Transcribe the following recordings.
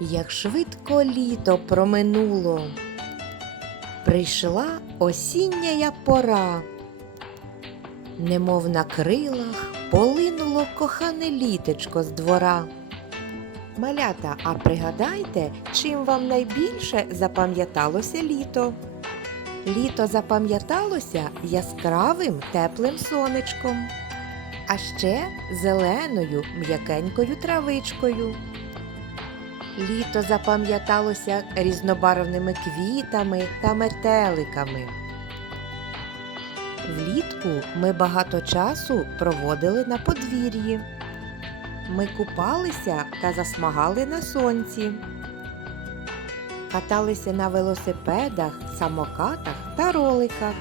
як швидко літо проминуло. Прийшла осіння пора, немов на крилах полинуло кохане літечко з двора. Малята, а пригадайте, чим вам найбільше запам'яталося літо? Літо запам'яталося яскравим теплим сонечком, а ще зеленою м'якенькою травичкою. Літо запам'яталося різнобарвними квітами та метеликами. Влітку ми багато часу проводили на подвір'ї. Ми купалися та засмагали на сонці, каталися на велосипедах, самокатах та роликах,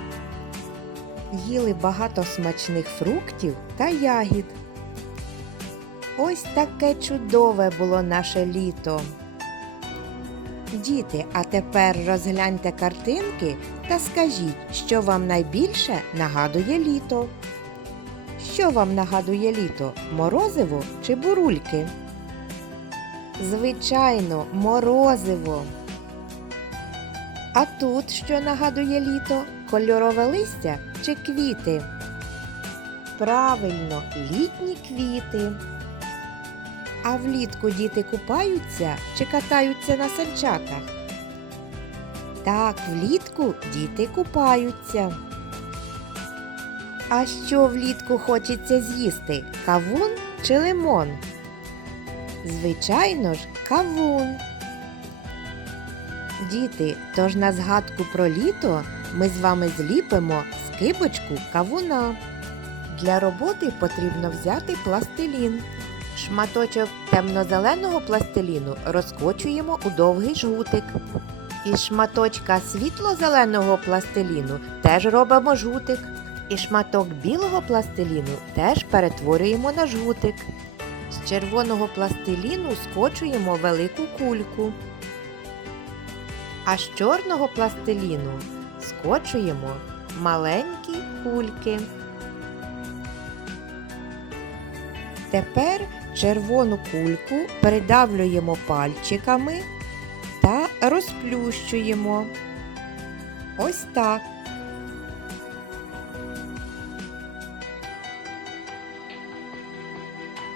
їли багато смачних фруктів та ягід. Ось таке чудове було наше літо. Діти, а тепер розгляньте картинки та скажіть, що вам найбільше нагадує літо. Що вам нагадує літо? Морозиво чи бурульки? Звичайно, морозиво. А тут що нагадує літо? Кольорове листя чи квіти? Правильно, літні квіти. А влітку діти купаються чи катаються на санчатах? Так, влітку діти купаються. А що влітку хочеться з'їсти? Кавун чи лимон? Звичайно ж, кавун. Діти, тож на згадку про літо ми з вами зліпимо скибочку кавуна. Для роботи потрібно взяти пластилін. Шматочок темно-зеленого пластиліну розкочуємо у довгий жгутик. Із шматочка світло-зеленого пластиліну теж робимо жгутик. І шматок білого пластиліну теж перетворюємо на жгутик. З червоного пластиліну скочуємо велику кульку. А з чорного пластиліну скочуємо маленькі кульки. Тепер червону кульку придавлюємо пальчиками та розплющуємо. Ось так.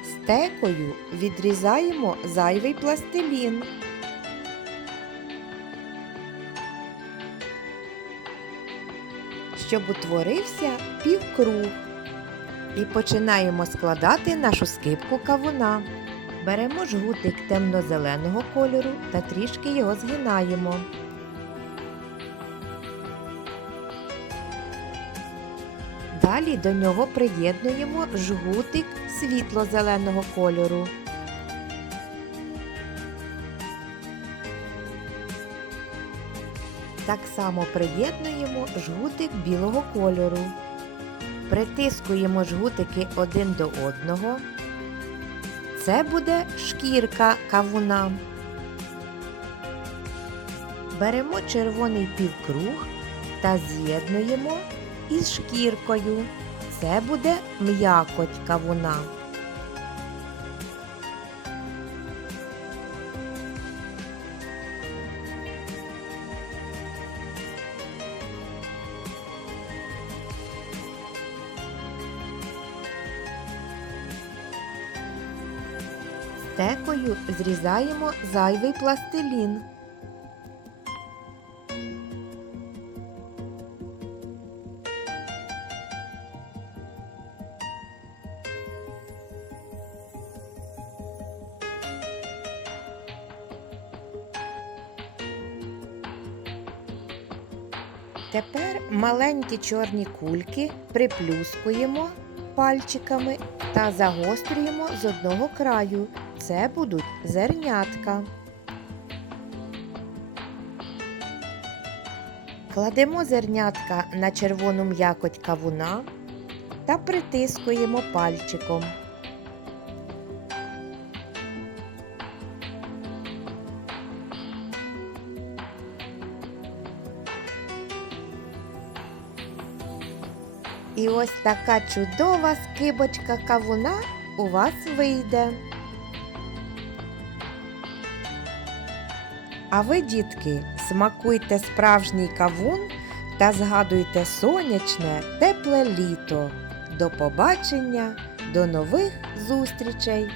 Стекою відрізаємо зайвий пластилін. Щоб утворився півкруг. І починаємо складати нашу скипку кавуна. Беремо жгутик темно-зеленого кольору та трішки його згинаємо. Далі до нього приєднуємо жгутик світло-зеленого кольору. Так само приєднуємо жгутик білого кольору. Притискуємо жгутики один до одного. Це буде шкірка кавуна. Беремо червоний півкруг та з'єднуємо із шкіркою. Це буде м'якоть кавуна. Стекою зрізаємо зайвий пластилін. Тепер маленькі чорні кульки приплюскуємо пальчиками та загострюємо з одного краю. Це будуть зернятка. Кладемо зернятка на червону м'якоть кавуна та притискуємо пальчиком. І ось така чудова скибочка кавуна у вас вийде. А ви, дітки, смакуйте справжній кавун та згадуйте сонячне, тепле літо. До побачення, до нових зустрічей!